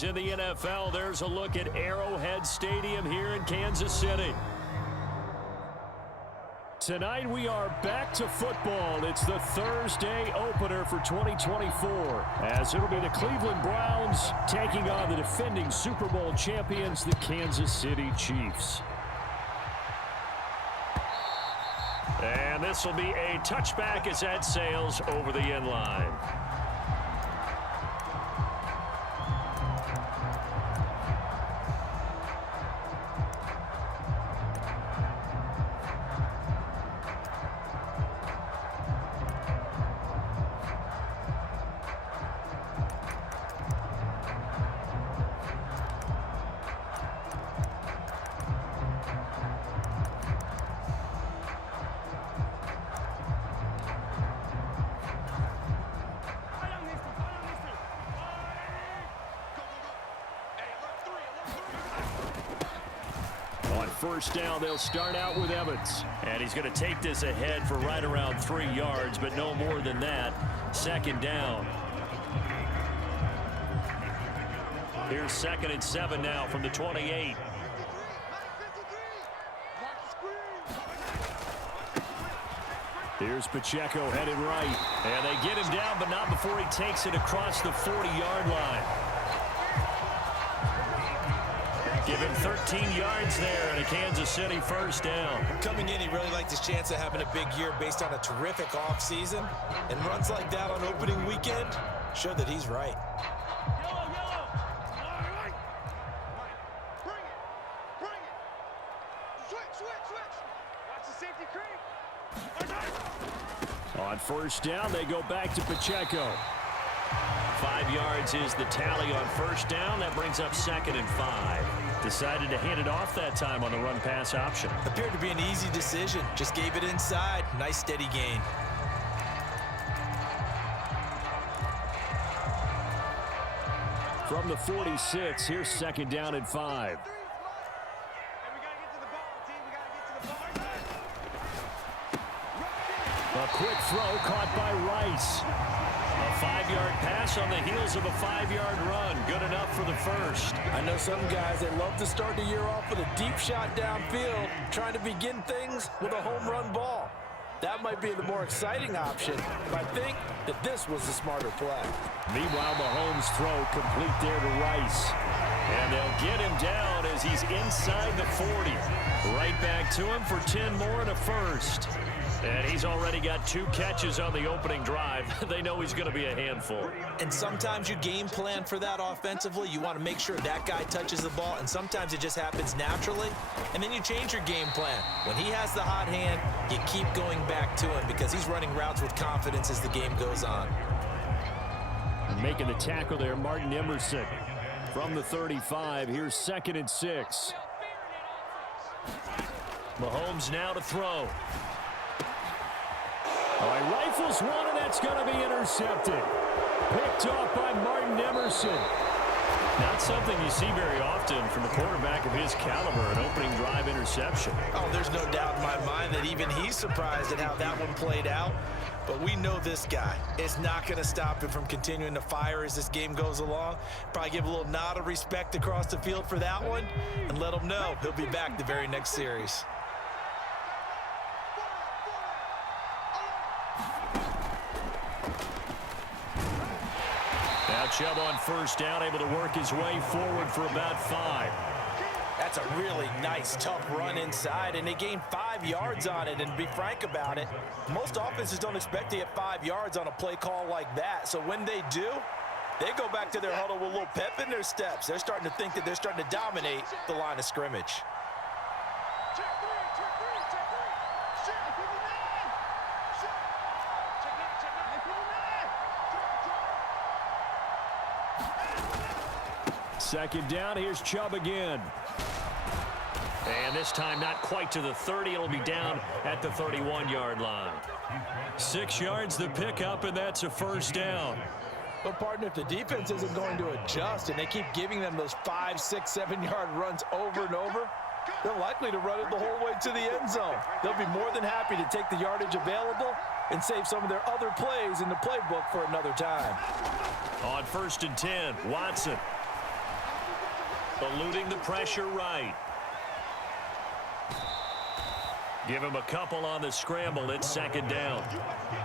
games in the NFL. There's a look at Arrowhead Stadium here in Kansas City. Tonight we are back to football. It's the Thursday opener for 2024, as it'll be the Cleveland Browns taking on the defending Super Bowl champions, the Kansas City Chiefs. And this will be a touchback as that sails over the end line. First down, they'll start out with Evans. And he's going to take this ahead for right around 3 yards, but no more than that. Second down. Here's 2nd and 7 now from the 28. Here's Pacheco headed right. And they get him down, but not before he takes it across the 40-yard line. Give him 13 yards there and a Kansas City first down. Coming in, he really liked his chance of having a big year based on a terrific offseason. And runs like that on opening weekend show that he's right. On first down, they go back to Pacheco. 5 yards is the tally on first down. That brings up 2nd and 5. Decided to hand it off that time on the run-pass option. Appeared to be an easy decision. Just gave it inside. Nice steady gain. From the 46, here's 2nd down and 5. A quick throw caught by Rice. A 5-yard pass on the heels of a 5-yard run. Good enough for the first. I know some guys that love to start the year off with a deep shot downfield, trying to begin things with a home run ball. That might be the more exciting option, but I think that this was the smarter play. Meanwhile, Mahomes' throw complete there to Rice. And they'll get him down as he's inside the 40. Right back to him for 10 more and a first. And he's already got 2 catches on the opening drive. They know he's going to be a handful. And sometimes you game plan for that offensively. You want to make sure that guy touches the ball, and sometimes it just happens naturally. And then you change your game plan. When he has the hot hand, you keep going back to him because he's running routes with confidence as the game goes on. Making the tackle there, Martin Emerson. From the 35, here's 2nd and 6. Mahomes now to throw. All right, rifles one, and that's going to be intercepted. Picked off by Martin Emerson. Not something you see very often from a quarterback of his caliber, an opening drive interception. Oh, there's no doubt in my mind that even he's surprised at how that one played out. But we know this guy. It's not going to stop him from continuing to fire as this game goes along. Probably give a little nod of respect across the field for that one and let him know he'll be back the very next series. Now Chubb on first down, able to work his way forward for about 5. That's a really nice, tough run inside, and they gained 5 yards on it. And to be frank about it, most offenses don't expect to get 5 yards on a play call like that. So when they do, they go back to their huddle with a little pep in their steps. They're starting to think that they're starting to dominate the line of scrimmage. Second down, here's Chubb again. And this time not quite to the 30. It'll be down at the 31-yard line. 6 yards the pickup, and that's a first down. But, partner, if the defense isn't going to adjust and they keep giving them those 5, 6, 7-yard runs over and over, they're likely to run it the whole way to the end zone. They'll be more than happy to take the yardage available and save some of their other plays in the playbook for another time. On 1st and 10, Watson. eluding the pressure right. Give him a couple on the scramble. It's second down.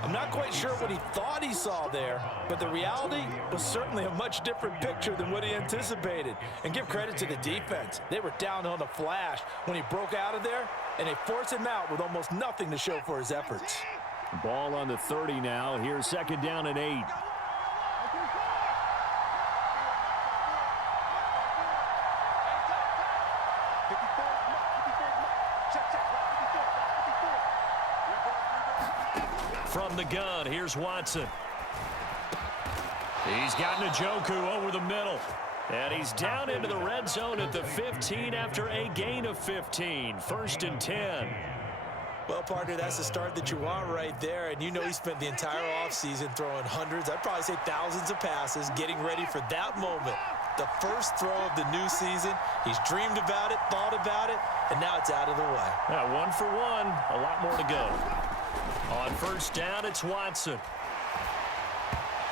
I'm not quite sure what he thought he saw there, but the reality was certainly a much different picture than what he anticipated. And give credit to the defense. They were down on the flash when he broke out of there, and they forced him out with almost nothing to show for his efforts. Ball on the 30 now. Here's second down and 8. From the gun, here's Watson. He's got Njoku over the middle. And he's down into the red zone at the 15 after a gain of 15. First and 10. Well, partner, that's the start that you want right there. And you know he spent the entire offseason throwing hundreds, I'd probably say thousands of passes, getting ready for that moment. The first throw of the new season. He's dreamed about it, thought about it, and now it's out of the way. 1 for 1, a lot more to go. On first down, it's Watson.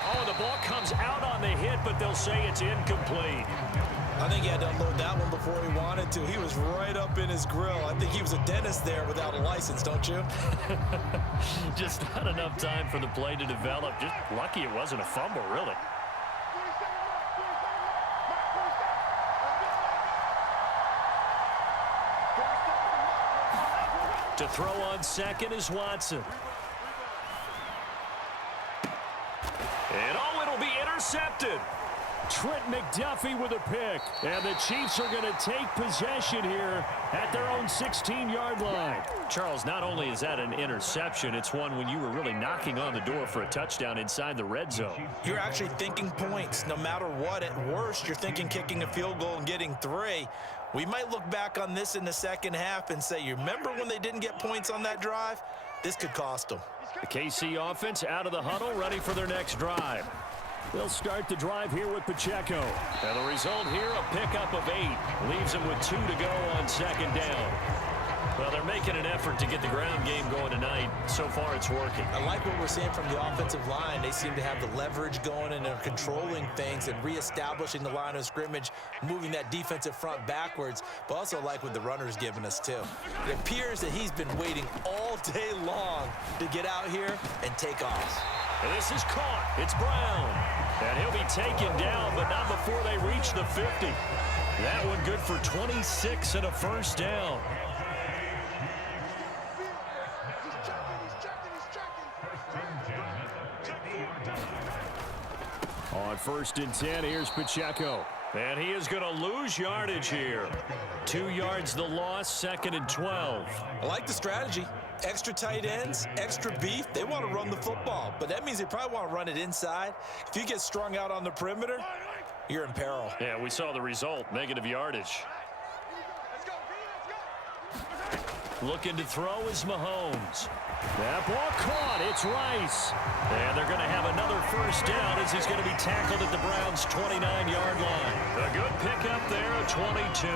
Oh, the ball comes out on the hit, but they'll say it's incomplete. I think he had to unload that one before he wanted to. He was right up in his grill. I think he was a dentist there without a license, don't you? Just not enough time for the play to develop. Just lucky it wasn't a fumble, really. To throw on second is Watson. And it'll be intercepted. Trent McDuffie with a pick. And the Chiefs are going to take possession here at their own 16-yard line. Charles, not only is that an interception, it's one when you were really knocking on the door for a touchdown inside the red zone. You're actually thinking points. No matter what, at worst, you're thinking kicking a field goal and getting 3. We might look back on this in the second half and say, you remember when they didn't get points on that drive? This could cost them. The KC offense out of the huddle, ready for their next drive. They'll start the drive here with Pacheco. And the result here, a pickup of 8. Leaves them with 2 to go on second down. Well, they're making an effort to get the ground game going tonight. So far, it's working. I like what we're seeing from the offensive line. They seem to have the leverage going, and they're controlling things and reestablishing the line of scrimmage, moving that defensive front backwards, but also like what the runner's giving us, too. It appears that he's been waiting all day long to get out here and take off. And this is caught. It's Brown. And he'll be taken down, but not before they reach the 50. That one good for 26 and a first down. On first and 10, here's Pacheco. And he is going to lose yardage here. 2 yards the loss, second and 12. I like the strategy. Extra tight ends, extra beef. They want to run the football, but that means they probably want to run it inside. If you get strung out on the perimeter, you're in peril. Yeah, we saw the result, negative yardage. Looking to throw is Mahomes. That ball caught. It's Rice. And they're going to have another first down as he's going to be tackled at the Browns' 29-yard line. A good pickup there at 22.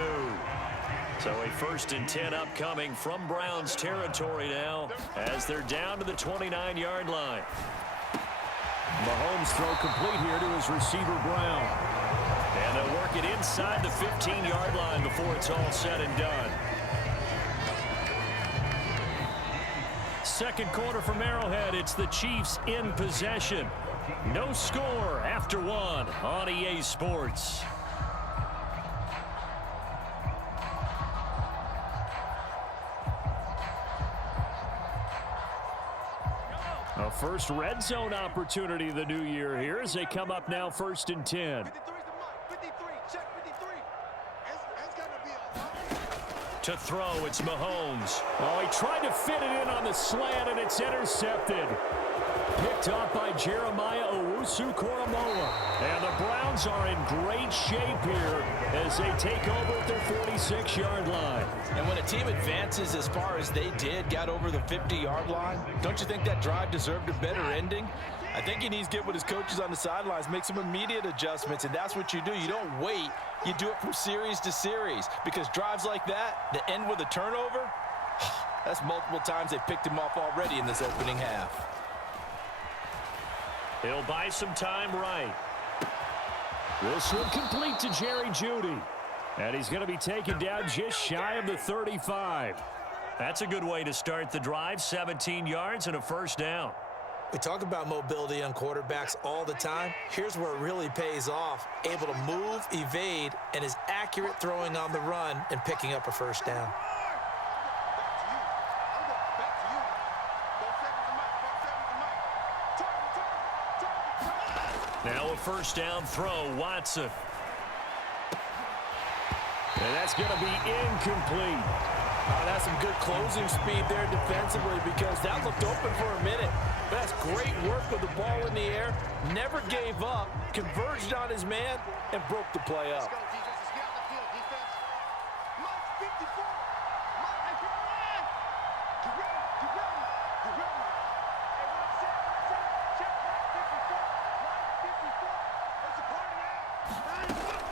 So a first and 10 upcoming from Browns territory now as they're down to the 29-yard line. Mahomes throw complete here to his receiver Brown. And they'll work it inside the 15-yard line before it's all said and done. Second quarter from Arrowhead. It's the Chiefs in possession. No score after 1 on EA Sports. A first red zone opportunity the new year here as they come up now first and 10. To throw, it's Mahomes. Oh, he tried to fit it in on the slant, and it's intercepted. Picked up by Jeremiah Owusu-Koramoah. And the Browns are in great shape here as they take over at their 46-yard line. And when a team advances as far as they did, got over the 50-yard line, don't you think that drive deserved a better ending? I think he needs to get with his coaches on the sidelines, make some immediate adjustments, and that's what you do. You don't wait. You do it from series to series because drives like that end with a turnover, that's multiple times they picked him off already in this opening half. He'll buy some time right. This one complete to Jerry Jeudy. And he's going to be taken down just shy of the 35. That's a good way to start the drive. 17 yards and a first down. We talk about mobility on quarterbacks all the time. Here's where it really pays off. Able to move, evade, and is accurate throwing on the run and picking up a first down. Now a first down throw, Watson. And that's going to be incomplete. Oh, that's some good closing speed there defensively because that looked open for a minute. But that's great work with the ball in the air. Never gave up, converged on his man, and broke the play up.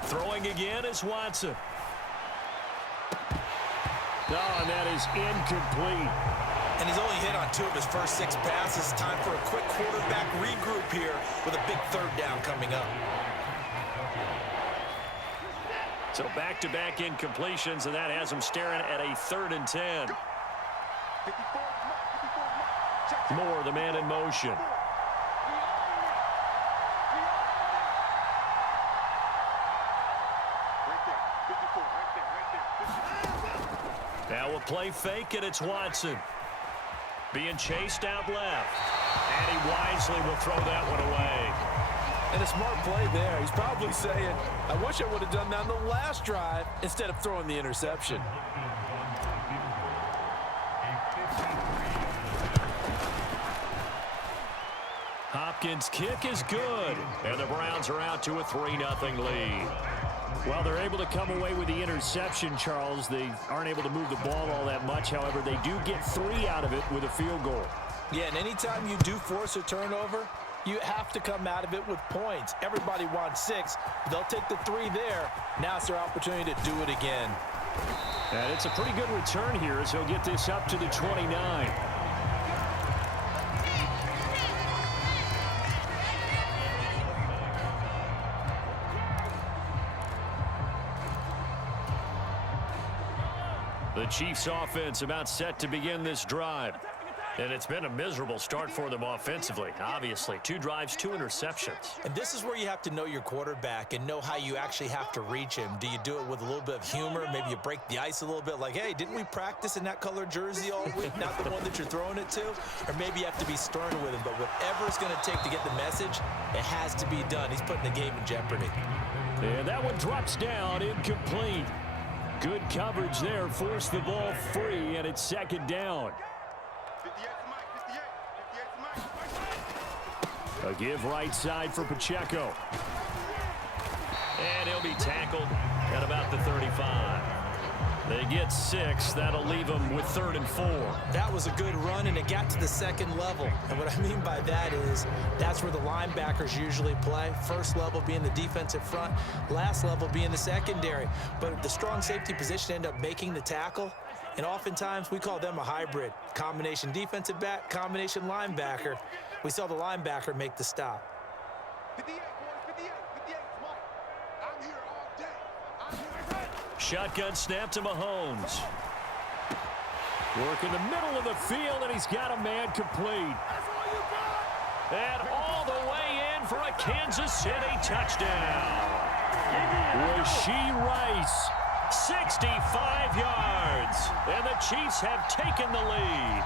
Throwing again is Watson. Oh, and that is incomplete. And he's only hit on 2 of his first 6 passes. Time for a quick quarterback regroup here with a big third down coming up. So back-to-back incompletions, and that has him staring at a 3rd and 10. Moore, the man in motion. Now a play fake, and it's Watson. Being chased out left. And he wisely will throw that one away. And a smart play there. He's probably saying, I wish I would have done that on the last drive instead of throwing the interception. Hopkins' kick is good. And the Browns are out to a 3-0 lead. Well, they're able to come away with the interception, Charles. They aren't able to move the ball all that much. However, they do get 3 out of it with a field goal. Yeah, and anytime you do force a turnover, you have to come out of it with points. Everybody wants 6. They'll take the 3 there. Now it's their opportunity to do it again. And it's a pretty good return here as he'll get this up to the 29. The Chiefs offense about set to begin this drive. And it's been a miserable start for them offensively. Obviously, 2 drives, 2 interceptions. And this is where you have to know your quarterback and know how you actually have to reach him. Do you do it with a little bit of humor? Maybe you break the ice a little bit like, hey, didn't we practice in that color jersey all week? Not the one that you're throwing it to? Or maybe you have to be stern with him. But whatever it's going to take to get the message, it has to be done. He's putting the game in jeopardy. And that one drops down, incomplete. Good coverage there, forced the ball free, and it's 2nd down. A give right side for Pacheco. And he'll be tackled at about the 35. They get 6. That'll leave them with 3rd and 4. That was a good run, and it got to the 2nd level. And what I mean by that is that's where the linebackers usually play. First level being the defensive front, last level being the secondary. But the strong safety position ended up making the tackle. And oftentimes we call them a hybrid. Combination defensive back, combination linebacker. We saw the linebacker make the stop. 58, boys, 58, Mike. I'm here all day. Shotgun snap to Mahomes. Work in the middle of the field, and he's got a man complete. And all the way in for a Kansas City touchdown. Rashee Rice, 65 yards, and the Chiefs have taken the lead.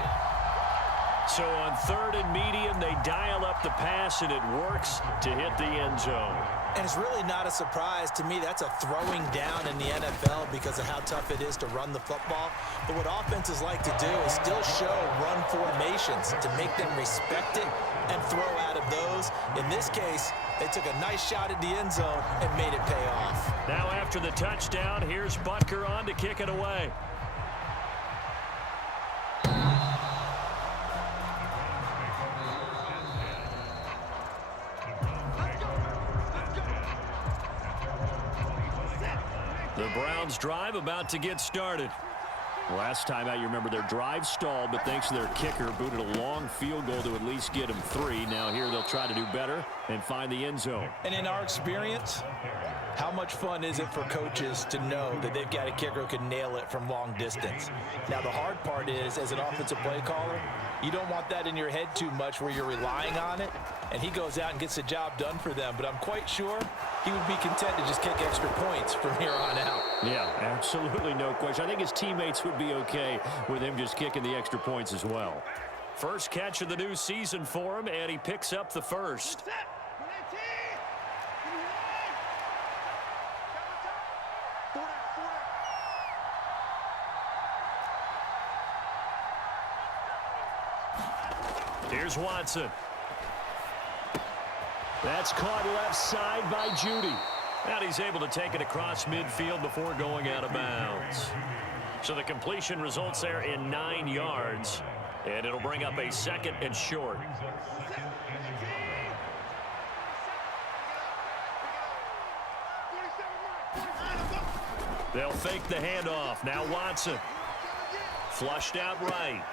So on 3rd and medium, they dial up the pass, and it works to hit the end zone. And it's really not a surprise to me. That's a throwing down in the NFL because of how tough it is to run the football. But what offenses like to do is still show run formations to make them respect it and throw out of those. In this case, they took a nice shot at the end zone and made it pay off. Now after the touchdown, here's Butker on to kick it away. The Browns drive about to get started. Last time out, you remember their drive stalled, but thanks to their kicker, booted a long field goal to at least get them 3. Now here they'll try to do better and find the end zone. And in our experience, How much fun is it for coaches to know that they've got a kicker who can nail it from long distance? Now, the hard part is, as an offensive play caller, you don't want that in your head too much where you're relying on it, and he goes out and gets the job done for them. But I'm quite sure he would be content to just kick extra points from here on out. Yeah, absolutely no question. I think his teammates would be okay with him just kicking the extra points as well. First catch of the new season for him, and he picks up the first. Here's Watson. That's caught left side by Judy. And he's able to take it across midfield before going out of bounds. So the completion results there in 9 yards. And it'll bring up a 2nd and short. They'll fake the handoff. Now Watson. Flushed out right.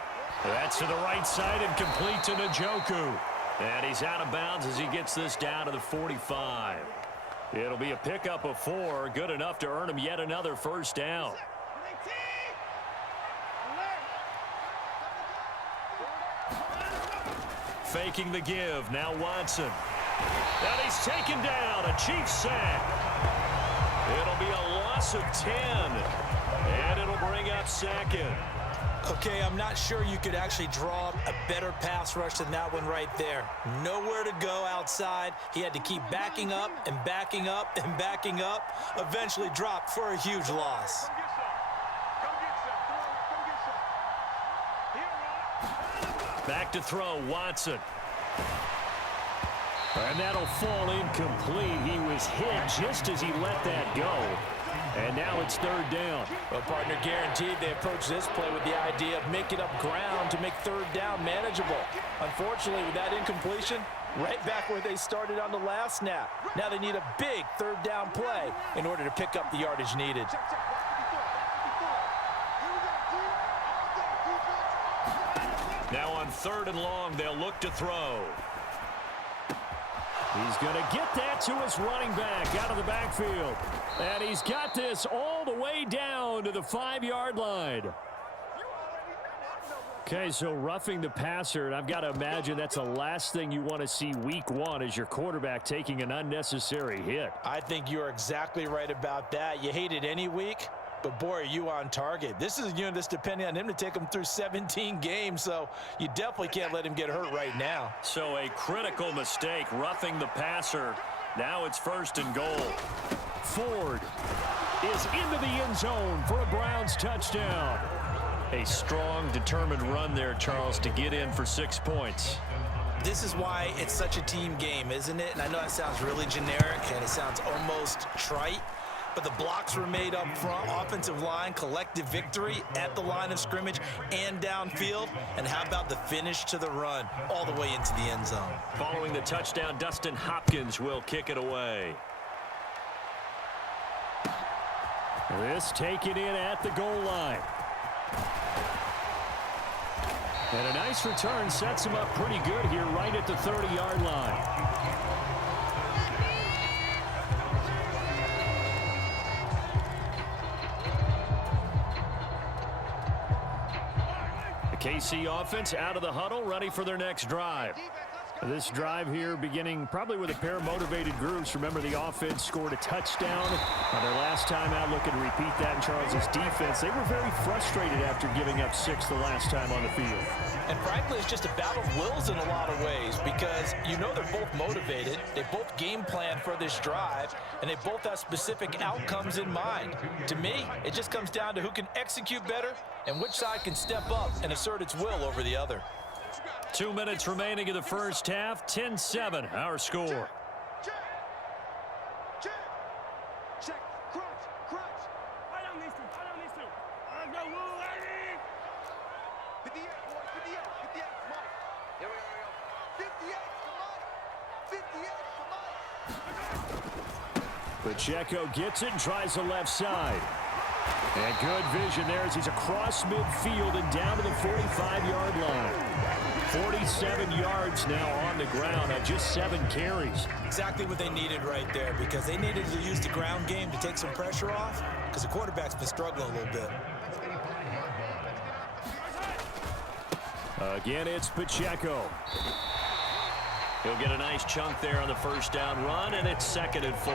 That's to the right side and complete to Njoku. And he's out of bounds as he gets this down to the 45. It'll be a pickup of 4. Good enough to earn him yet another first down. Faking the give. Now Watson. And he's taken down. A Chiefs sack. It'll be a loss of 10. And it'll bring up 2nd. Okay, I'm not sure you could actually draw up a better pass rush than that one right there. Nowhere to go outside. He had to keep backing up and backing up and backing up. Eventually dropped for a huge loss. Back to throw, Watson. And that'll fall incomplete. He was hit just as he let that go. And now it's 3rd down. Well, partner, guaranteed they approach this play with the idea of making up ground to make 3rd down manageable. Unfortunately, with that incompletion, right back where they started on the last snap. Now they need a big 3rd down play in order to pick up the yardage needed. Now on 3rd and long, they'll look to throw. He's going to get that to his running back out of the backfield. And he's got this all the way down to the 5-yard line. Okay, so roughing the passer, and I've got to imagine that's the last thing you want to see week 1 is your quarterback taking an unnecessary hit. I think you're exactly right about that. You hate it any week, but boy, are you on target. This is a unit that's depending on him to take him through 17 games, so you definitely can't let him get hurt right now. So a critical mistake, roughing the passer. Now it's 1st and goal. Ford is into the end zone for a Browns touchdown. A strong, determined run there, Charles, to get in for 6 points. This is why it's such a team game, isn't it? And I know that sounds really generic and it sounds almost trite, but the blocks were made up front, offensive line, collective victory at the line of scrimmage and downfield. And how about the finish to the run all the way into the end zone? Following the touchdown, Dustin Hopkins will kick it away. This taken in at the goal line. And a nice return sets him up pretty good here right at the 30-yard line. The KC offense out of the huddle, ready for their next drive. This drive here beginning probably with a pair of motivated groups. Remember, the offense scored a touchdown on their last time out. Looking to repeat that in Charles's defense. They were very frustrated after giving up 6 the last time on the field. And frankly, it's just a battle of wills in a lot of ways because you know they're both motivated. They both game plan for this drive, and they both have specific outcomes in mind. To me, it just comes down to who can execute better and which side can step up and assert its will over the other. 2 minutes remaining in the first half. 10-7, our score. Check. Crunch. I don't need to. 58, boys. 58. Mike. Here we go. 58 to Mike. Pacheco gets it and tries the left side. And good vision there as he's across midfield and down to the 45-yard line. 47 yards now on the ground on just 7 carries. Exactly what they needed right there, because they needed to use the ground game to take some pressure off, because the quarterback's been struggling a little bit. Again, it's Pacheco. He'll get a nice chunk there on the first down run, and it's 2nd and 4.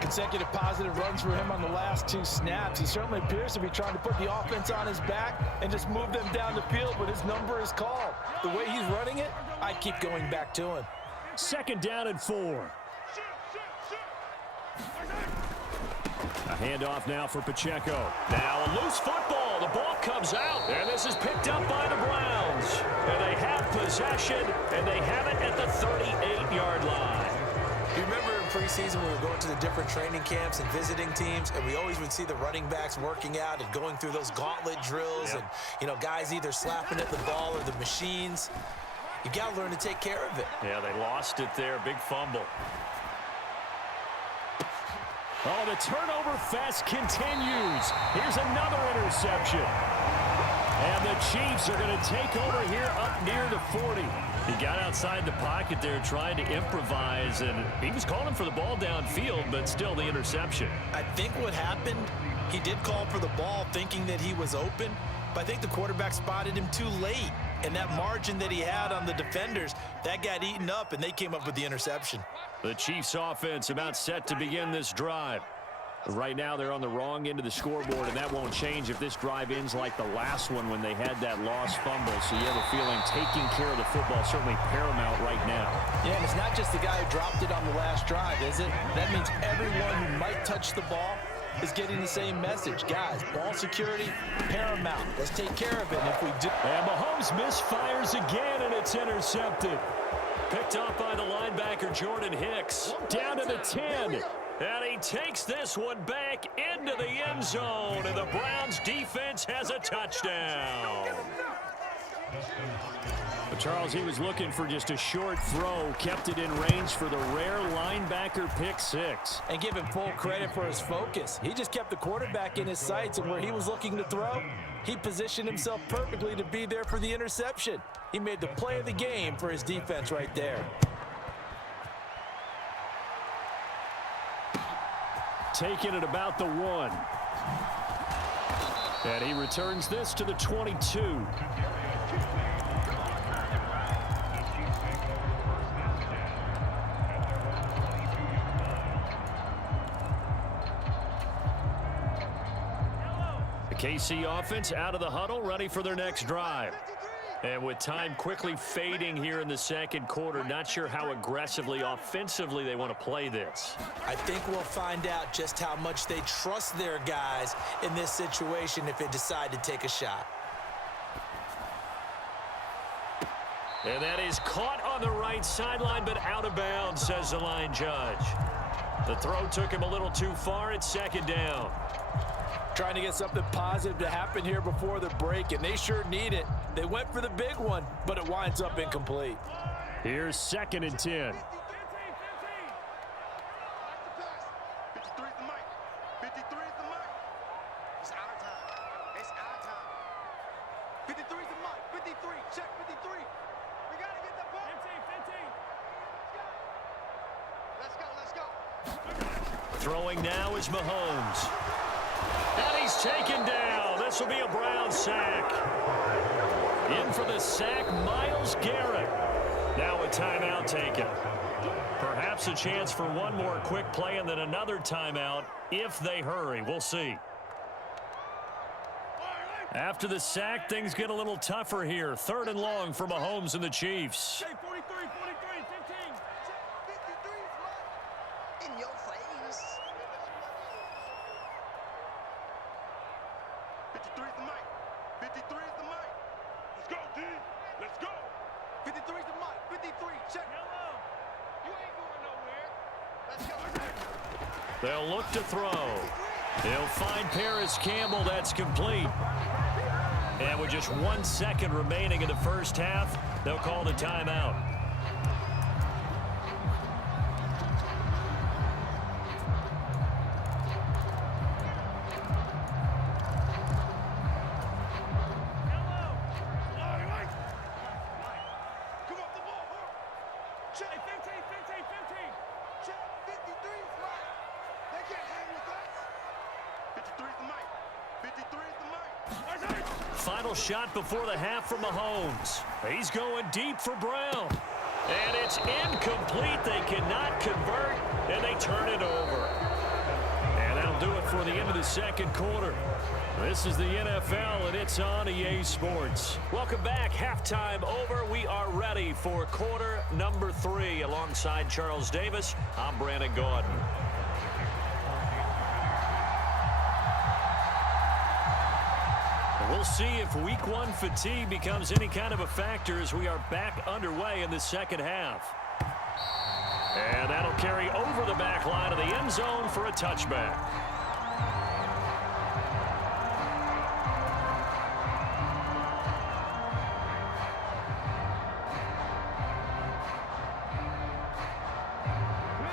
Consecutive positive runs for him on the last 2 snaps. He certainly appears to be trying to put the offense on his back and just move them down the field, but his number is called. The way he's running it, I keep going back to him. 2nd down and 4. A handoff now for Pacheco. Now a loose football. The ball comes out, and this is picked up by the Browns. And they have possession, and they have it at the 38-yard line. You remember in preseason we were going to the different training camps and visiting teams, and we always would see the running backs working out and going through those gauntlet drills, and, you know, guys either slapping at the ball or the machines. You got to learn to take care of it. Yeah, they lost it there. Big fumble. Oh, the turnover fest continues. Here's another interception. And the Chiefs are going to take over here up near the 40. He got outside the pocket there trying to improvise, and he was calling for the ball downfield, but still the interception. I think what happened, he did call for the ball thinking that he was open, but I think the quarterback spotted him too late. And that margin that he had on the defenders, that got eaten up, and they came up with the interception. The Chiefs offense about set to begin this drive. Right now they're on the wrong end of the scoreboard, and that won't change if this drive ends like the last one when they had that lost fumble. So you have a feeling taking care of the football is certainly paramount right now. Yeah, and it's not just the guy who dropped it on the last drive, is it? That means everyone who might touch the ball is getting the same message. Guys, ball security, paramount. Let's take care of it. And if we do... And Mahomes misfires again, and it's intercepted. Picked up by the linebacker, Jordan Hicks. Down to the 10. And he takes this one back into the end zone, and the Browns defense has a touchdown. But Charles, he was looking for just a short throw, kept it in range for the rare linebacker pick 6. And give him full credit for his focus. He just kept the quarterback in his sights, and where he was looking to throw, he positioned himself perfectly to be there for the interception. He made the play of the game for his defense right there. Taking it about the 1. And he returns this to the 22. The KC offense out of the huddle, ready for their next drive. And with time quickly fading here in the second quarter, not sure how aggressively, offensively they want to play this. I think we'll find out just how much they trust their guys in this situation if they decide to take a shot. And that is caught on the right sideline, but out of bounds, says the line judge. The throw took him a little too far. It's 2nd down. Trying to get something positive to happen here before the break, and they sure need it. They went for the big one, but it winds up incomplete. Here's 2nd and 10. 53's the mark. 53. Check 53. We got to get the ball. 15. Let's go. Throwing now is Mahomes. And he's taken down. This will be a Brown sack. In for the sack, Myles Garrett. Now a timeout taken. Perhaps a chance for one more quick play and then another timeout if they hurry. We'll see. After the sack, things get a little tougher here. 3rd and long for Mahomes and the Chiefs. 43, 15. In your face. 53 is the mic. 53 is the mic. Let's go, D. Let's go. 53 is the mic. 53. Check. Hello. You ain't going nowhere. Let's go. They'll look to throw. They'll find Paris Campbell. That's complete. And with just 1 second remaining in the first half, they'll call the timeout. 53 is the mic. Final shot before the half from Mahomes. He's going deep for Brown. And it's incomplete. They cannot convert, and they turn it over. And that'll do it for the end of the second quarter. This is the NFL, and it's on EA Sports. Welcome back. Halftime over. We are ready for quarter number 3. Alongside Charles Davis, I'm Brandon Gordon. We'll see if week 1 fatigue becomes any kind of a factor as we are back underway in the second half. And that'll carry over the back line of the end zone for a touchback.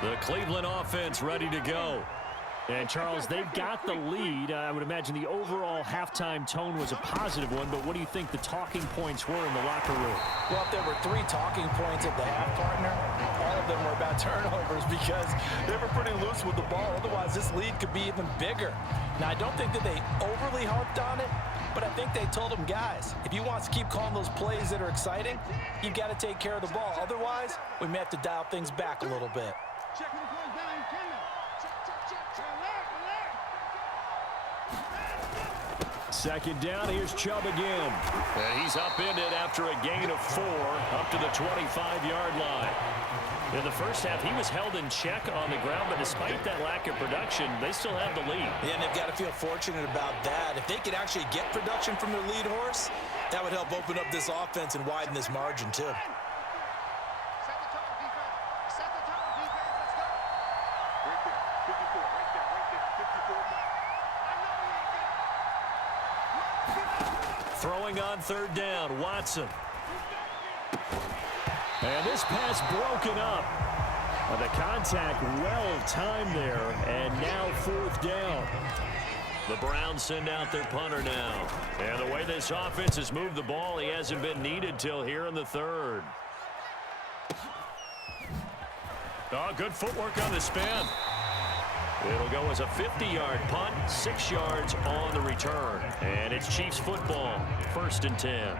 The Cleveland offense ready to go. And, Charles, they've got the lead. I would imagine the overall halftime tone was a positive one, but what do you think the talking points were in the locker room? Well, if there were 3 talking points at the half, partner, all of them were about turnovers because they were pretty loose with the ball. Otherwise, this lead could be even bigger. Now, I don't think that they overly harped on it, but I think they told them, guys, if you want to keep calling those plays that are exciting, you've got to take care of the ball. Otherwise, we may have to dial things back a little bit. Check the points down, Kendall. Check. Second down, here's Chubb again. And he's upended after a gain of 4 up to the 25-yard line. In the first half, he was held in check on the ground, but despite that lack of production, they still have the lead. Yeah, and they've got to feel fortunate about that. If they could actually get production from their lead horse, that would help open up this offense and widen this margin, too. Throwing on third down, Watson. And this pass broken up. The contact well timed there, and now fourth down. The Browns send out their punter now. And the way this offense has moved the ball, he hasn't been needed till here in the third. Oh, good footwork on the spin. It'll go as a 50-yard punt, 6 yards on the return. And it's Chiefs football, 1st and 10.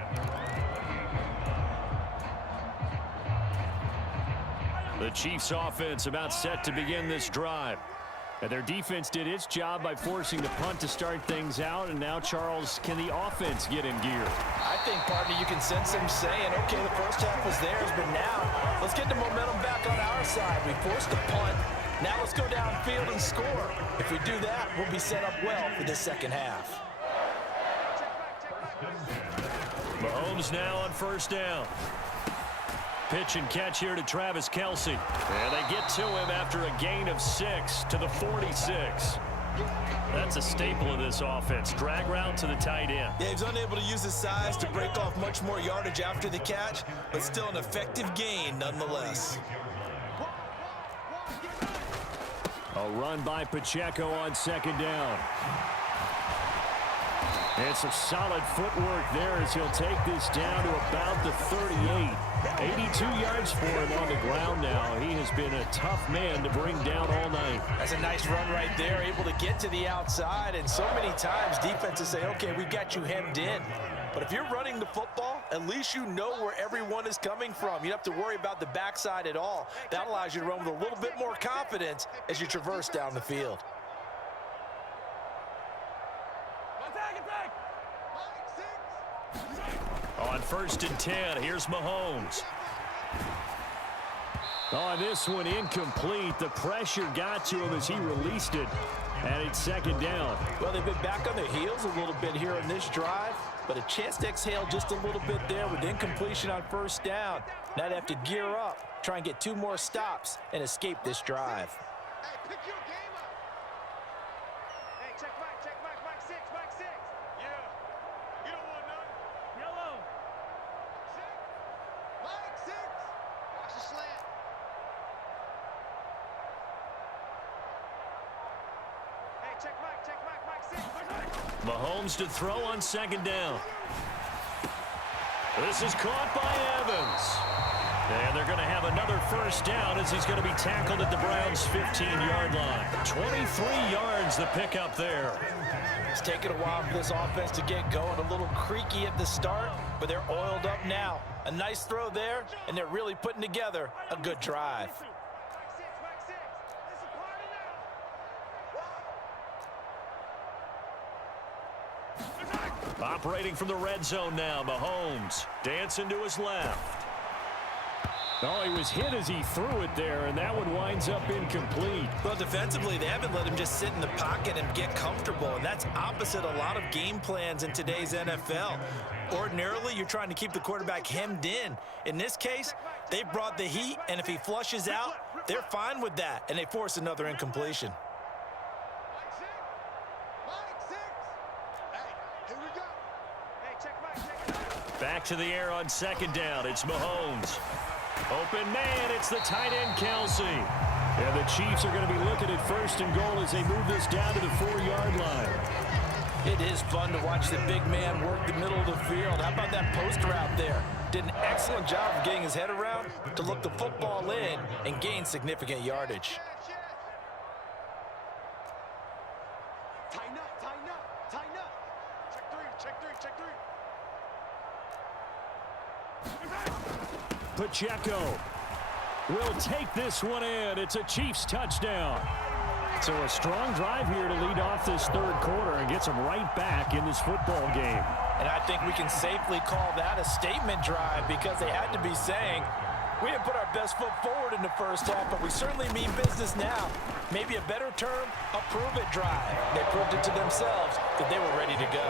The Chiefs offense about set to begin this drive. And their defense did its job by forcing the punt to start things out. And now, Charles, can the offense get in gear? I think, partner, you can sense them saying, okay, the first half was theirs, but now let's get the momentum back on our side. We forced the punt. Now let's go downfield and score. If we do that, we'll be set up well for this second half. Mahomes now on first down. Pitch and catch here to Travis Kelce. And they get to him after a gain of 6 to the 46. That's a staple of this offense. Drag route to the tight end. Yeah, he's unable to use his size to break off much more yardage after the catch, but still an effective gain nonetheless. A run by Pacheco on second down. And some solid footwork there as he'll take this down to about the 38. 82 yards for him on the ground now. He has been a tough man to bring down all night. That's a nice run right there, able to get to the outside. And so many times defenses say, okay, we got you hemmed in. But if you're running the football, at least you know where everyone is coming from. You don't have to worry about the backside at all. That allows you to run with a little bit more confidence as you traverse down the field. On 1st and 10, here's Mahomes. On this one, incomplete. The pressure got to him as he released it, and it's second down. Well, they've been back on their heels a little bit here in this drive, but a chance to exhale just a little bit there with incompletion on first down. Now they have to gear up, try and get 2 more stops, and escape this drive. Hey, pick your game up. Hey, check Mike 6, Mike 6. Yeah. You don't want none. Yellow. 6. Mike 6. Watch the slant. Hey, check Mike 6. Mahomes to throw on second down. This is caught by Evans. And they're going to have another first down as he's going to be tackled at the Browns' 15-yard line. 23 yards the pickup there. It's taken a while for this offense to get going. A little creaky at the start, but they're oiled up now. A nice throw there, and they're really putting together a good drive. Operating from the red zone now, Mahomes. Dancing to his left. Oh, he was hit as he threw it there, and that one winds up incomplete. Well, defensively, they haven't let him just sit in the pocket and get comfortable, and that's opposite a lot of game plans in today's NFL. Ordinarily, you're trying to keep the quarterback hemmed in. In this case, they brought the heat, and if he flushes out, they're fine with that, and they force another incompletion. Back to the air on second down. It's Mahomes. Open man, it's the tight end, Kelsey. And the Chiefs are going to be looking at first and goal as they move this down to the 4-yard line. It is fun to watch the big man work the middle of the field. How about that post route there? Did an excellent job of getting his head around to look the football in and gain significant yardage. Tighten up, tighten up, tighten up. Check three, check three, check three. Pacheco will take this one in. It's a Chiefs touchdown. So a strong drive here to lead off this third quarter and gets them right back in this football game. And I think we can safely call that a statement drive because they had to be saying, we didn't put our best foot forward in the first half, but we certainly mean business now. Maybe a better term, a prove-it drive. They proved it to themselves that they were ready to go.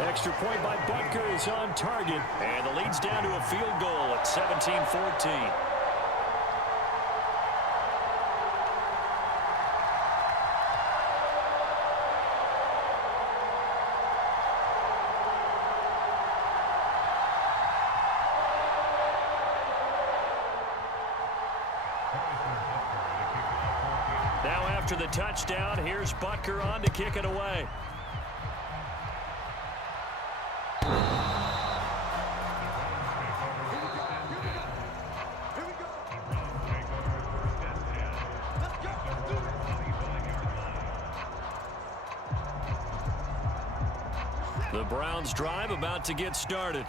Extra point by Butker is on target, and the lead's down to a field goal at 17-14. Now after the touchdown, here's Butker on to kick it away. The Browns drive about to get started.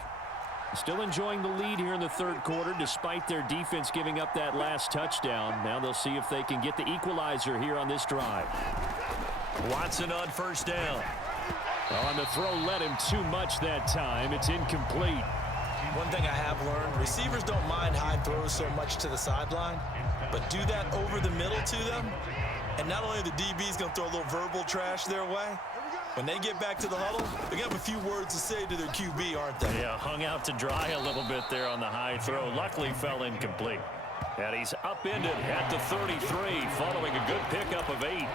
Still enjoying the lead here in the third quarter despite their defense giving up that last touchdown. Now they'll see if they can get the equalizer here on this drive. Watson on first down. On the throw, led him too much that time. It's incomplete. One thing I have learned, receivers don't mind high throws so much to the sideline, but do that over the middle to them, and not only the DB's going to throw a little verbal trash their way, when they get back to the huddle, they're going to have a few words to say to their QB, aren't they? Yeah, hung out to dry a little bit there on the high throw. Luckily fell incomplete. And he's upended at the 33 following a good pickup of 8. He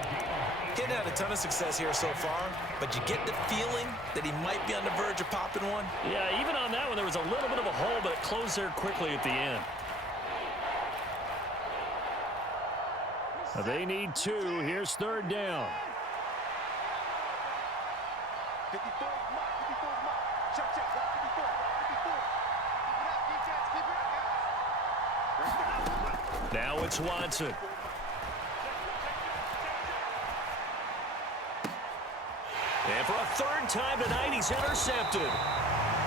hadn't had a ton of success here so far, but you get the feeling that he might be on the verge of popping one. Yeah, even on that one, there was a little bit of a hole, but it closed there quickly at the end. They need 2. Here's third down. 54 mark, 54 mark. Check, check, 54, 54. Keep it up, defense, keep it up, guys. Now it's Watson. And for a third time tonight, he's intercepted.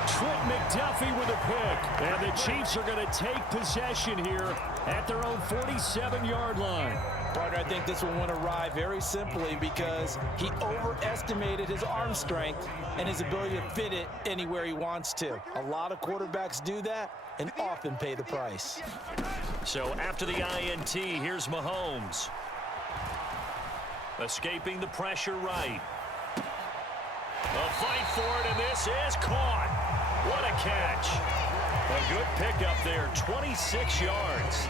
Trent McDuffie with a pick. And the Chiefs are going to take possession here at their own 47-yard line. Partner, I think this one went awry very simply because he overestimated his arm strength and his ability to fit it anywhere he wants to. A lot of quarterbacks do that and often pay the price. So after the INT, here's Mahomes. Escaping the pressure right. A fight for it, and this is caught. What a catch. A good pickup there, 26 yards.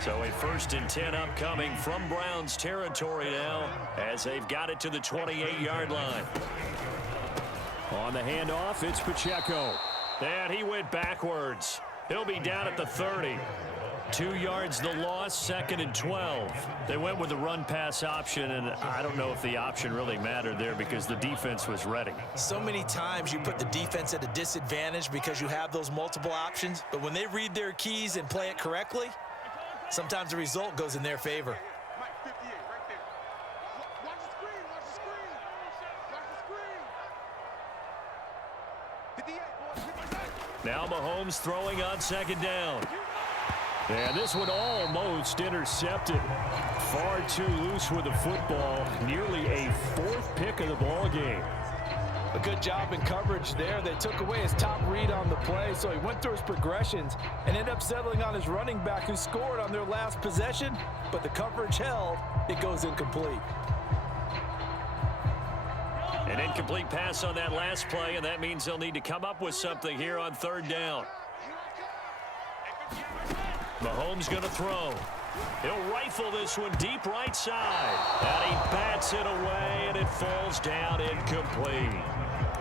So a 1st and 10 upcoming from Browns territory now as they've got it to the 28-yard line. On the handoff, it's Pacheco. And he went backwards. He'll be down at the 30. 2 yards the loss, 2nd and 12. They went with the run-pass option, and I don't know if the option really mattered there because the defense was ready. So many times you put the defense at a disadvantage because you have those multiple options, but when they read their keys and play it correctly, sometimes the result goes in their favor. Mike, 58, right there. Watch the screen, watch the screen. Watch the screen. 58, boys, 58. Now Mahomes throwing on 2nd down. And this one almost intercepted. Far too loose with the football. Nearly a 4th pick of the ball game. A good job in coverage there. They took away his top read on the play, so he went through his progressions and ended up settling on his running back who scored on their last possession, but the coverage held. It goes incomplete. An incomplete pass on that last play, and that means they'll need to come up with something here on 3rd down. Mahomes going to throw. He'll rifle this one deep right side. And he bats it away, and it falls down incomplete.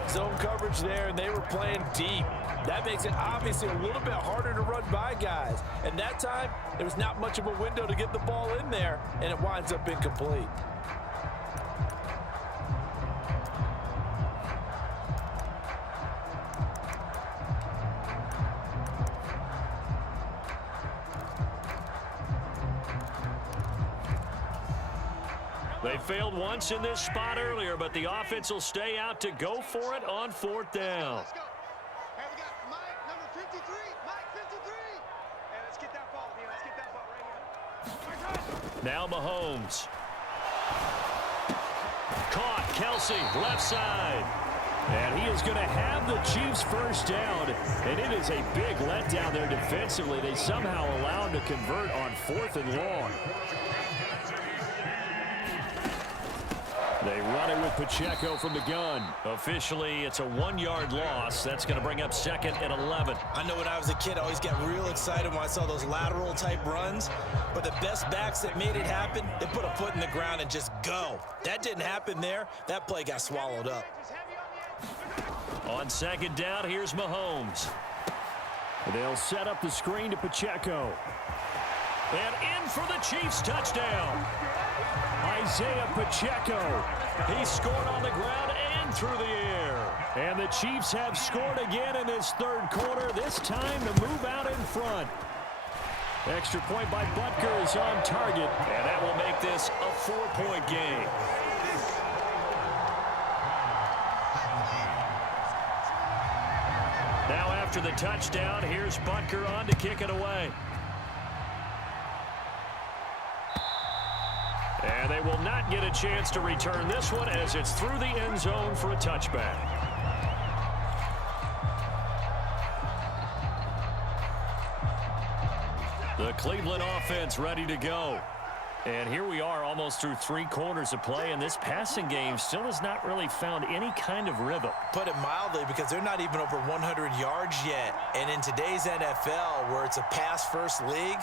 Zone coverage there, and they were playing deep. That makes it obviously a little bit harder to run by guys. And that time, there was not much of a window to get the ball in there, and it winds up incomplete. They failed once in this spot earlier, but the offense will stay out to go for it on 4th down. Let's go. Hey, we got Mike, number 53. Mike, 53. Hey, let's get that ball, man. Let's get that ball right here. Now Mahomes. Caught. Kelsey, left side. And he is going to have the Chiefs' first down. And it is a big letdown there defensively. They somehow allow him to convert on 4th and long. They run it with Pacheco from the gun. Officially, it's a 1-yard loss. That's going to bring up 2nd and 11. I know when I was a kid, I always got real excited when I saw those lateral type runs. But the best backs that made it happen, they put a foot in the ground and just go. That didn't happen there. That play got swallowed up. On 2nd down, here's Mahomes. They'll set up the screen to Pacheco. And in for the Chiefs touchdown. Isaiah Pacheco. He scored on the ground and through the air. And the Chiefs have scored again in this 3rd quarter, this time to move out in front. Extra point by Butker is on target, and that will make this a 4-point game. Now after the touchdown, here's Butker on to kick it away. And they will not get a chance to return this one as it's through the end zone for a touchback. The Cleveland offense ready to go. And here we are almost through 3 quarters of play, and this passing game still has not really found any kind of rhythm. Put it mildly, because they're not even over 100 yards yet. And in today's NFL, where it's a pass-first league,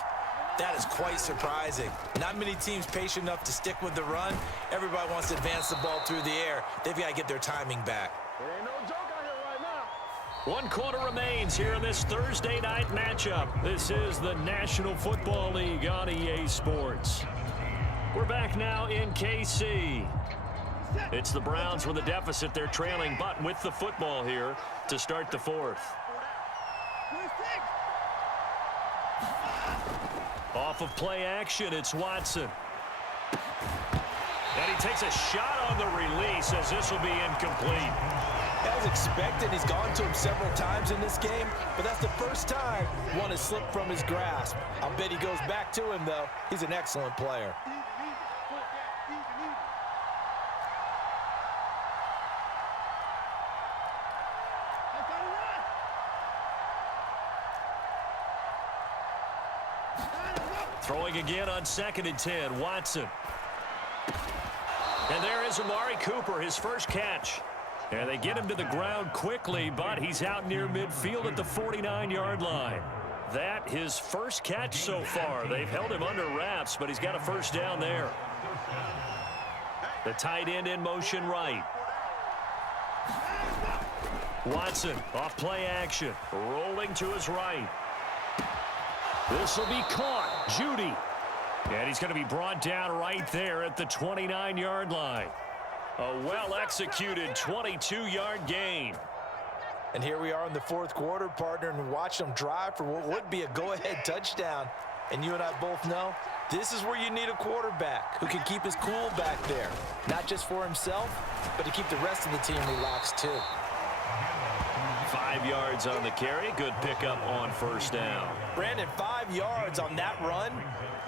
that is quite surprising. Not many teams patient enough to stick with the run. Everybody wants to advance the ball through the air. They've got to get their timing back. There ain't no joke out here right now. 1 quarter remains here in this Thursday night matchup. This is the National Football League on EA Sports. We're back now in KC. It's the Browns with a deficit. They're trailing, but with the football here to start the 4th. Off of play action, it's Watson. And he takes a shot on the release as this will be incomplete. That was expected. He's gone to him several times in this game, but that's the first time one has slipped from his grasp. I'll bet he goes back to him, though. He's an excellent player. Throwing again on 2nd and 10, Watson. And there is Amari Cooper, his first catch. And they get him to the ground quickly, but he's out near midfield at the 49-yard line. That his first catch so far. They've held him under wraps, but he's got a first down there. The tight end in motion right. Watson off play action, rolling to his right. This will be caught. Judy. And he's going to be brought down right there at the 29-yard line. A well-executed 22-yard gain. And here we are in the fourth quarter, partner, and watch them drive for what would be a go-ahead touchdown. And you and I both know this is where you need a quarterback who can keep his cool back there. Not just for himself, but to keep the rest of the team relaxed too. 5 yards on the carry. Good pickup on first down. Brandon, 5 yards on that run.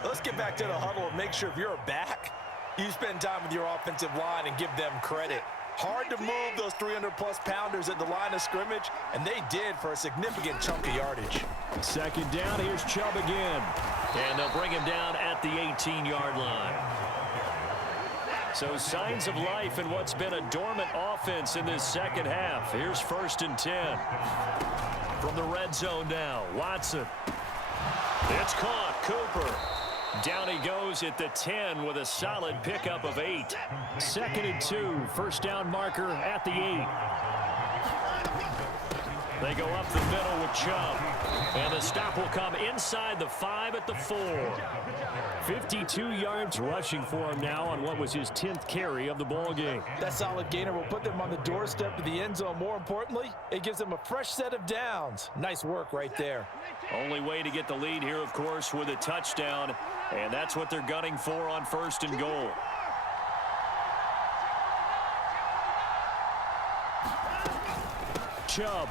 Let's get back to the huddle and make sure if you're a back, you spend time with your offensive line and give them credit. Hard to move those 300-plus pounders at the line of scrimmage, and they did for a significant chunk of yardage. Second down, here's Chubb again. And they'll bring him down at the 18-yard line. So signs of life in what's been a dormant offense in this second half. Here's 1st and 10. From the red zone now, Watson. It's caught, Cooper. Down he goes at the 10 with a solid pickup of 8. 2nd and 2, first down marker at the 8. They go up the middle with Chubb. And the stop will come inside the 5 at the 4. 52 yards rushing for him now on what was his 10th carry of the ball game. That solid gainer will put them on the doorstep of the end zone. More importantly, it gives them a fresh set of downs. Nice work right there. Only way to get the lead here, of course, with a touchdown. And that's what they're gunning for on 1st and goal. Chubb.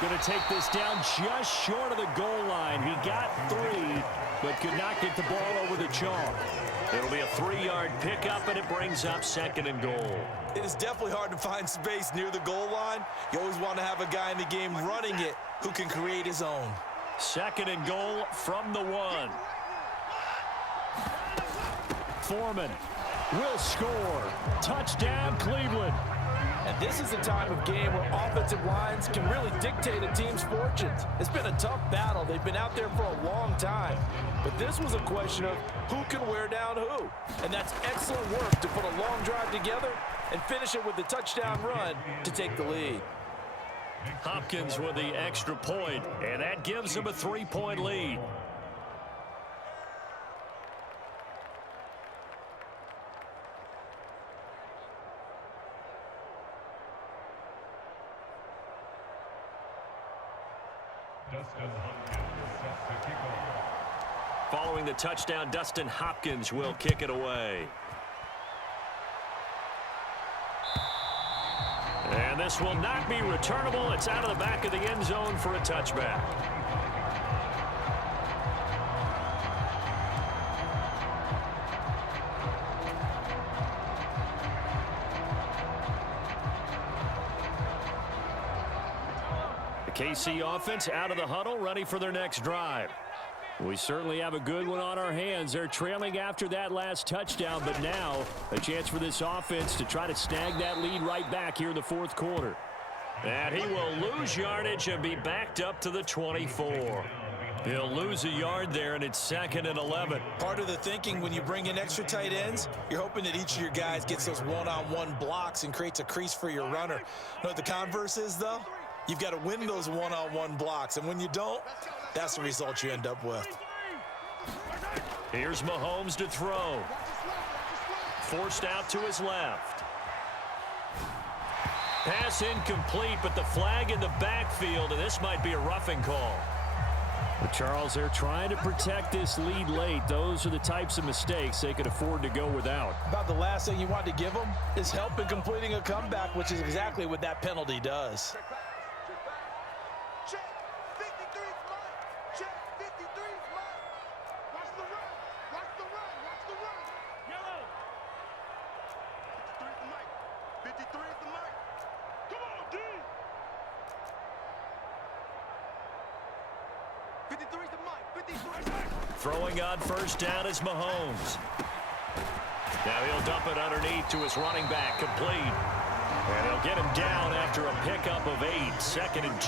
Going to take this down just short of the goal line. He got 3, but could not get the ball over the chalk. It'll be a 3-yard pickup, and it brings up 2nd and goal. It is definitely hard to find space near the goal line. You always want to have a guy in the game running it who can create his own. 2nd and goal from the 1. Foreman will score. Touchdown, Cleveland. And this is a time of game where offensive lines can really dictate a team's fortunes. It's been a tough battle. They've been out there for a long time. But this was a question of who can wear down who. And that's excellent work to put a long drive together and finish it with the touchdown run to take the lead. Hopkins with the extra point, and that gives him a 3-point lead. Following the touchdown, Dustin Hopkins will kick it away. And this will not be returnable. It's out of the back of the end zone for a touchback. The KC offense out of the huddle, ready for their next drive. We certainly have a good one on our hands. They're trailing after that last touchdown, but now a chance for this offense to try to snag that lead right back here in the fourth quarter. And he will lose yardage and be backed up to the 24. He'll lose a yard there, and it's 2nd and 11. Part of the thinking when you bring in extra tight ends, you're hoping that each of your guys gets those one-on-one blocks and creates a crease for your runner. You know what the converse is, though? You've got to win those one-on-one blocks, and when you don't, that's the result you end up with. Here's Mahomes to throw. Forced out to his left. Pass incomplete, but the flag in the backfield, and this might be a roughing call. But Charles, they're trying to protect this lead late. Those are the types of mistakes they could afford to go without. About the last thing you want to give them is help in completing a comeback, which is exactly what that penalty does. Throwing on first down is Mahomes. Now he'll dump it underneath to his running back, complete. And he'll get him down after a pickup of 8, 2nd and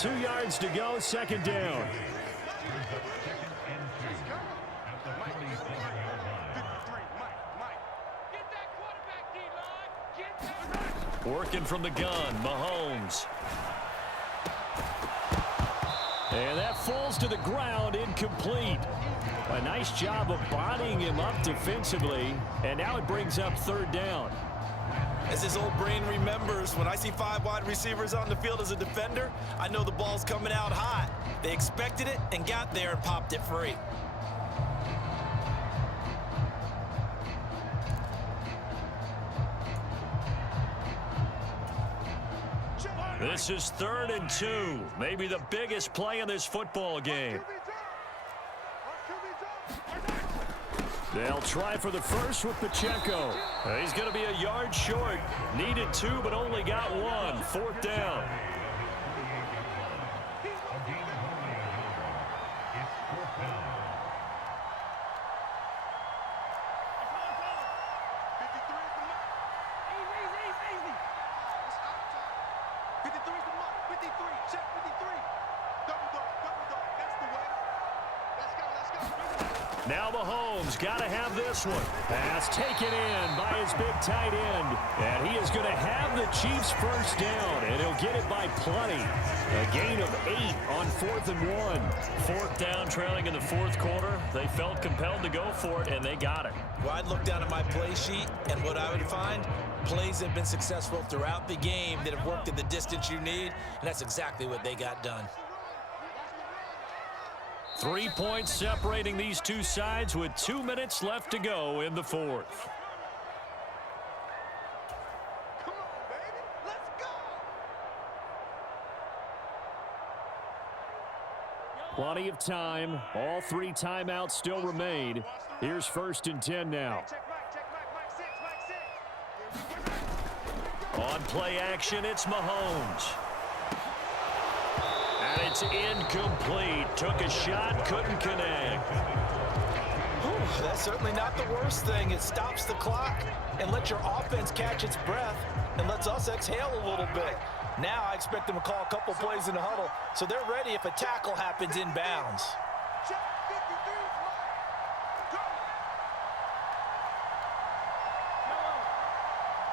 2. 2 yards to go, 2nd down. Working from the gun, Mahomes. And that falls to the ground, incomplete. A nice job of bodying him up defensively, and now it brings up third down. As his old brain remembers, when I see 5 wide receivers on the field as a defender, I know the ball's coming out hot. They expected it and got there and popped it free. This is 3rd and 2, maybe the biggest play in this football game. They'll try for the first with Pacheco. He's going to be a yard short. Needed 2, but only got 1. 4th down. Now Mahomes got to have this one. Pass taken in by his big tight end. And he is going to have the Chiefs first down, and he'll get it by plenty. A gain of 8 on 4th and 1. 4th down, trailing in the 4th quarter. They felt compelled to go for it, and they got it. Well, I'd look down at my play sheet, and what I would find, plays have been successful throughout the game that have worked at the distance you need, and that's exactly what they got done. 3 points separating these two sides with 2 minutes left to go in the 4th. Come on, baby. Let's go. Plenty of time. All 3 timeouts still remain. Here's 1st and 10 now. On play action, it's Mahomes. And it's incomplete. Took a shot, couldn't connect. Whew, that's certainly not the worst thing. It stops the clock and lets your offense catch its breath and lets us exhale a little bit. Now I expect them to call a couple plays in the huddle so they're ready if a tackle happens inbounds. Check 53 is mine. Go.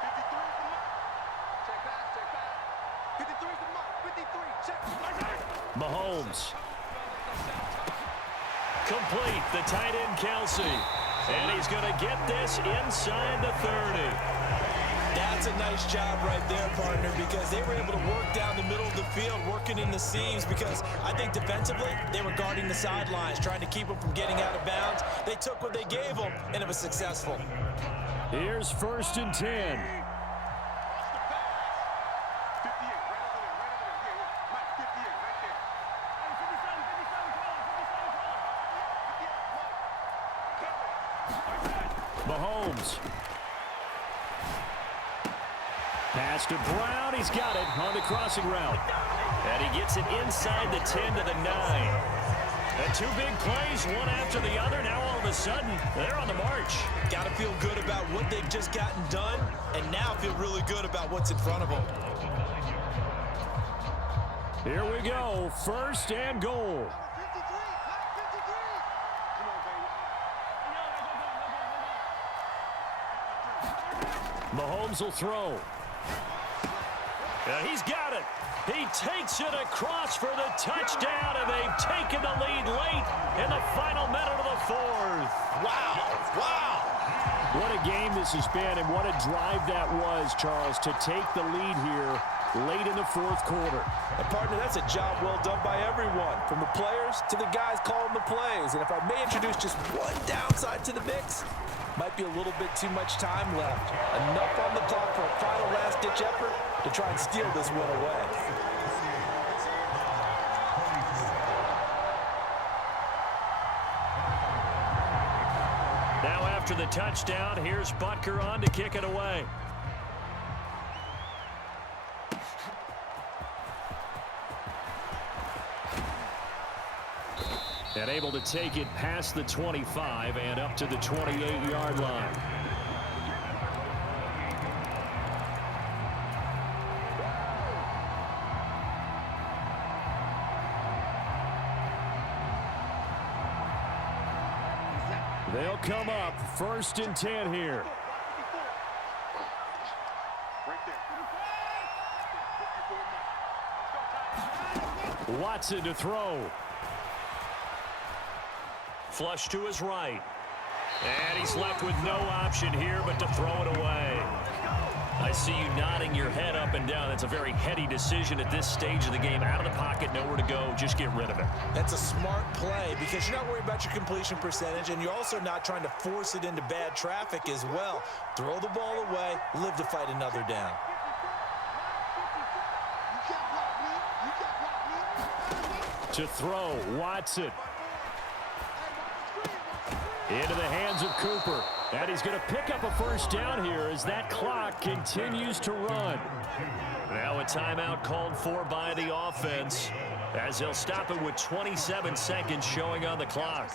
53 is the mark. Check back, check back. 53 is the mark. 53, check. Mahomes. Complete, the tight end Kelsey. And he's going to get this inside the 30. That's a nice job right there, partner, because they were able to work down the middle of the field, working in the seams, because I think defensively they were guarding the sidelines, trying to keep them from getting out of bounds. They took what they gave them, and it was successful. Here's 1st and 10. Mahomes. Pass to Brown. He's got it on the crossing route. And he gets it inside the 10 to the 9. And 2 big plays, one after the other. Now all of a sudden, they're on the march. Got to feel good about what they've just gotten done, and now feel really good about what's in front of them. Here we go. 1st and goal. Mahomes will throw. And he's got it. He takes it across for the touchdown, and they've taken the lead late in the final minute of the 4th. Wow, wow. What a game this has been, and what a drive that was, Charles, to take the lead here late in the 4th quarter. And partner, that's a job well done by everyone, from the players to the guys calling the plays. And if I may introduce just one downside to the mix, might be a little bit too much time left. Enough on the clock for a final last-ditch effort to try and steal this one away. Now after the touchdown, here's Butker on to kick it away. And able to take it past the 25 and up to the 28-yard line. They'll come up 1st and 10 here. Right there. Watson to throw. Flush to his right. And he's left with no option here but to throw it away. I see you nodding your head up and down. That's a very heady decision at this stage of the game. Out of the pocket, nowhere to go. Just get rid of it. That's a smart play because you're not worried about your completion percentage, and you're also not trying to force it into bad traffic as well. Throw the ball away, live to fight another down. To throw, Watson. Into the hands of Cooper. And he's going to pick up a first down here as that clock continues to run. Now a timeout called for by the offense as they'll stop it with 27 seconds showing on the clock.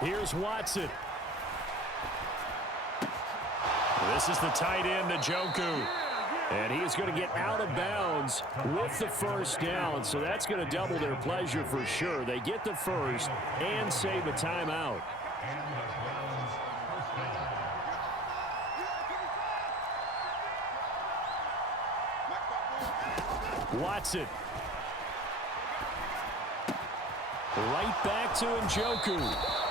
Here's Watson. This is the tight end, Njoku. And he is going to get out of bounds with the first down. So that's going to double their pleasure for sure. They get the first and save a timeout. Watson. Right back to Njoku.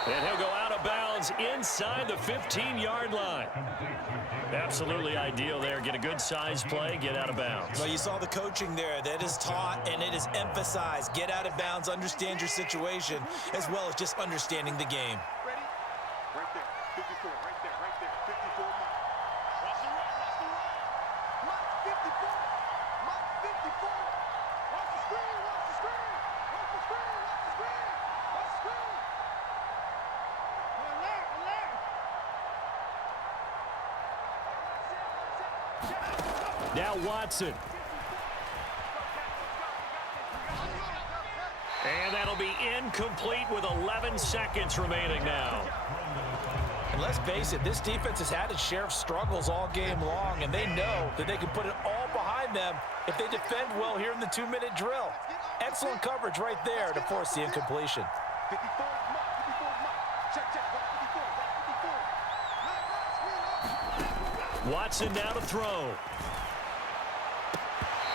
And he'll go out of bounds inside the 15-yard line. Absolutely ideal there. Get a good size play, get out of bounds. Well, you saw the coaching there. That is taught and it is emphasized. Get out of bounds, understand your situation, as well as just understanding the game. Ready? Right there. 54. Right there. Right there. 54. Watch the right. Watch the right. Mark 54. Mark 54. Watch the screen. Watch the screen. Watch the screen. Watch the screen. Watch the screen. Alert. Now Watson. And that'll be incomplete with 11 seconds remaining now. And let's face it, this defense has had its share of struggles all game long, and they know that they can put it all behind them if they defend well here in the 2-minute drill. Excellent coverage right there to force the incompletion. 54 is Mark. 54 is Mark. Check. Watch 54. Watson now to throw.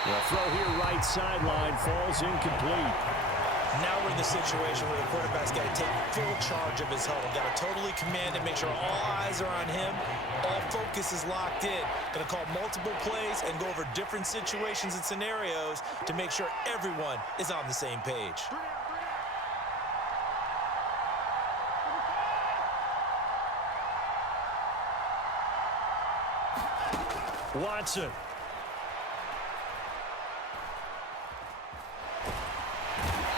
The throw here right sideline falls incomplete. Now we're in the situation where the quarterback's got to take full charge of his huddle. Got to totally command it, make sure all eyes are on him. All focus is locked in. Going to call multiple plays and go over different situations and scenarios to make sure everyone is on the same page. Watson.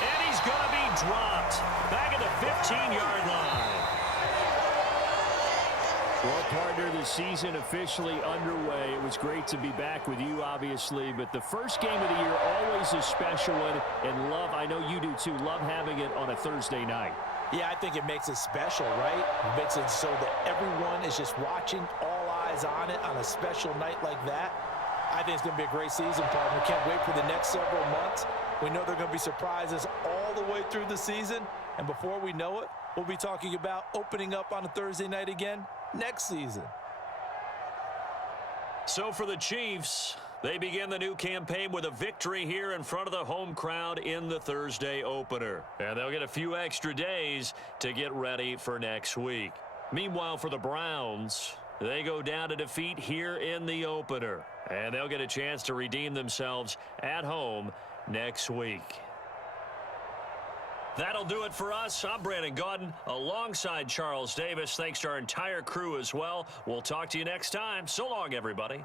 And he's going to be dropped back at the 15-yard line. Well, partner, the season officially underway. It was great to be back with you, obviously, but the first game of the year always a special one, and I know you do too, love having it on a Thursday night. Yeah, I think it makes it special, right? It makes it so that everyone is just watching, all eyes on it on a special night like that. I think it's going to be a great season, partner. Can't wait for the next several months. We know there are going to be surprises all the way through the season, and before we know it, we'll be talking about opening up on a Thursday night again next season. So for the Chiefs, they begin the new campaign with a victory here in front of the home crowd in the Thursday opener. And they'll get a few extra days to get ready for next week. Meanwhile, for the Browns, they go down to defeat here in the opener. And they'll get a chance to redeem themselves at home next week. That'll do it for us. I'm Brandon Gaudin alongside Charles Davis. Thanks to our entire crew as well. We'll talk to you next time. So long, everybody.